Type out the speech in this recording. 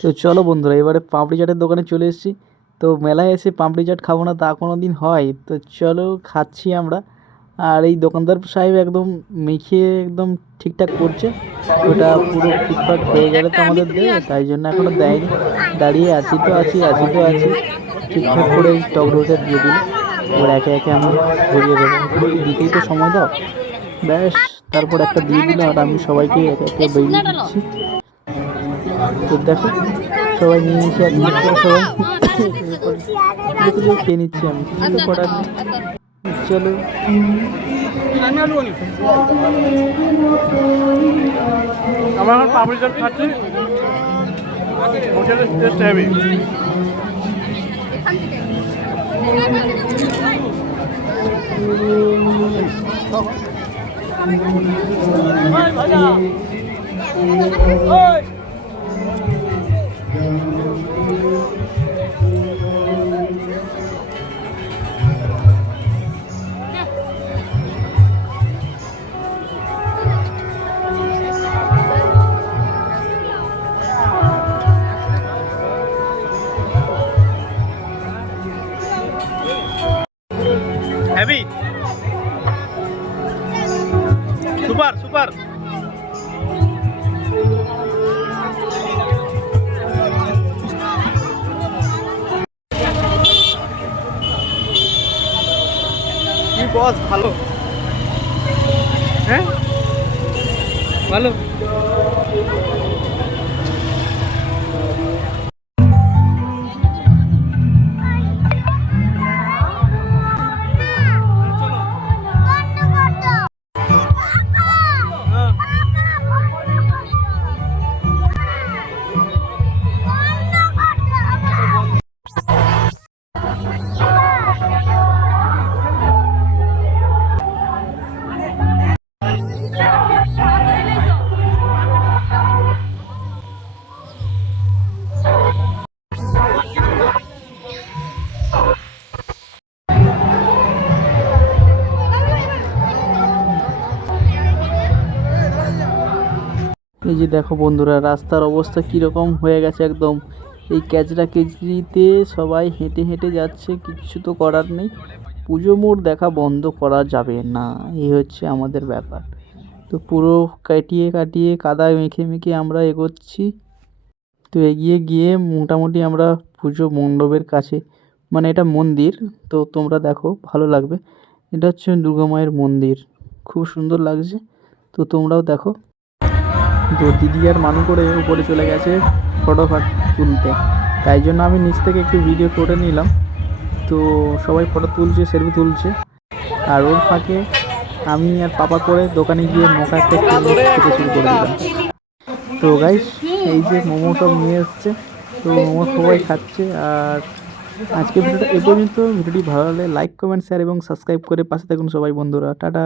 তো চলো বন্ধুরা, এবারে পাপড়ি চাটের দোকানে চলে এসেছি। তো মেলায় এসে পাপড়ি চাট খাব না তা কোনো দিন হয়। তো চলো খাচ্ছি আমরা। আর এই দোকানদার সাহেব একদম মেখিয়ে একদম ঠিকঠাক করছে। ওটা পুরো ঠিকঠাক হয়ে গেলে তো আমাদের দেয় তাই জন্য এখনও দেয়নি। দাঁড়িয়ে আছি তো, আছি আছি তো, আছি। ঠিকঠাক করে টক রোটা দিয়ে দিল এবার একে একে আমি ধরিয়ে দেবো। দিতেই তো সময় দাও। ব্যাস, তারপর একটা দিয়ে দিল আর আমি সবাইকে একে একে বেরিয়ে দিচ্ছি। তো দেখো সবাই নিয়ে নিচ্ছে মিনিট সবাই। খেয়ে নিচ্ছি আমি কিছু তো করার চলো। আমরা এখন পাপড়ি চাট খাচ্ছি। হোটেলের taste heavy heavy super super boss ভালো? হ্যাঁ? ভালো? এই যে দেখো বন্ধুরা, রাস্তার অবস্থা কীরকম হয়ে গেছে একদম। এই ক্যাচড়া কেচড়িতে সবাই হেঁটে হেঁটে যাচ্ছে, কিছু তো করার নেই। পুজো মোড় দেখা বন্ধ করা যাবে না, এই হচ্ছে আমাদের ব্যাপার। তো পুরো কাটিয়ে কাটিয়ে কাদায় মেখে মেখে আমরা এগোচ্ছি। তো এগিয়ে গিয়ে মোটামুটি আমরা পুজো মণ্ডপের কাছে মানে এটা মন্দির, তো তোমরা দেখো, ভালো লাগবে। এটা হচ্ছে দুর্গা মায়ের মন্দির, খুব সুন্দর লাগছে। তো তোমরাও দেখো। তো দিদি আর মানু করে উপরে চলে গেছে ফটো তুলতে। তাই জন্য আমি নিচ থেকে একটু ভিডিও করে নিলাম। তো সবাই ফটো তুলছে সেলফি তুলছে। আর ওর ফাঁকে আমি আর পাপা করে দোকানে গিয়ে মোকা একটা শুরু করে দিলাম। তো গাইস এই যে মোমো সব নিয়ে এসছে। তো মোমো সবাই খাচ্ছে। আর আজকে ভিডিওটা এ পর্যন্ত। ভিডিওটি ভালো লাগলে লাইক কমেন্ট শেয়ার এবং সাবস্ক্রাইব করে পাশে থাকুন সবাই বন্ধুরা। টাটা।